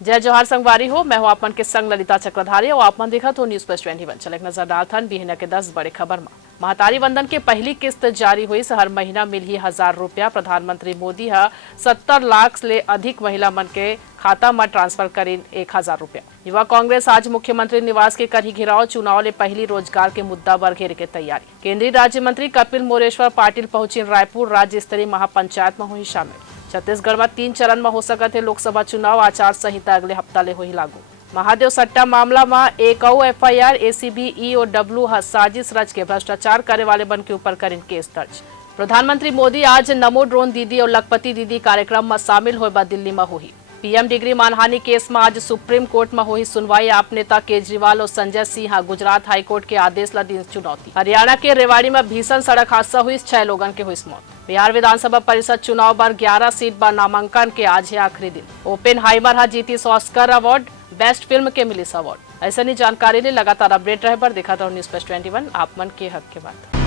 जय जोहार संगवारी हो। मैं हूं आपमन के संग ललिता चक्रधारी और आपमन देखा तो न्यूज प्लस 21 चले एक नजर डालथन बिहना के 10 बड़े खबर में। महतारी वंदन के पहली किस्त जारी हुई। हर महीना मिली 1000 रुपया। प्रधानमंत्री मोदी 70 लाख से अधिक महिला मन के खाता में ट्रांसफर करीन 1000 रुपया। युवा कांग्रेस आज मुख्यमंत्री निवास के करी घिराव। चुनाव ले पहली रोजगार के मुद्दा पर घेरे के तैयारी। केंद्रीय राज्य मंत्री कपिल मोरेश्वर पाटिल पहुंची रायपुर। राज्य स्तरीय महापंचायत में हुई शामिल। छत्तीसगढ़ में 3 चरण में हो सकत है लोकसभा चुनाव। आचार संहिता अगले हफ्ता ले हुई लागू। महादेव सट्टा मामला में एक एफआईआर। एसीबी ईओडब्ल्यू साजिश रच के भ्रष्टाचार करे वाले बन के ऊपर करें केस दर्ज। प्रधानमंत्री मोदी आज नमो ड्रोन दीदी और लखपति दीदी कार्यक्रम में शामिल होगा। दिल्ली में हुई पीएम डिग्री मानहानि केस में आज सुप्रीम कोर्ट में हुई सुनवाई। आप नेता केजरीवाल और संजय सिंह गुजरात हाईकोर्ट के आदेश ला दी चुनौती। हरियाणा के रेवाड़ी में भीषण सड़क हादसा हुई। 6 लोगों के हुई मौत। बिहार विधानसभा परिषद चुनाव पर 11 सीट पर नामांकन के आज है आखिरी दिन। ओपेनहाइमर जीती ऑस्कर अवार्ड। बेस्ट फिल्म के मिली अवार्ड। ऐसा नहीं जानकारी ले लगातार अपडेट रहे पर दिखाता हूँ न्यूज प्लस 21 आप मन के हक के बात।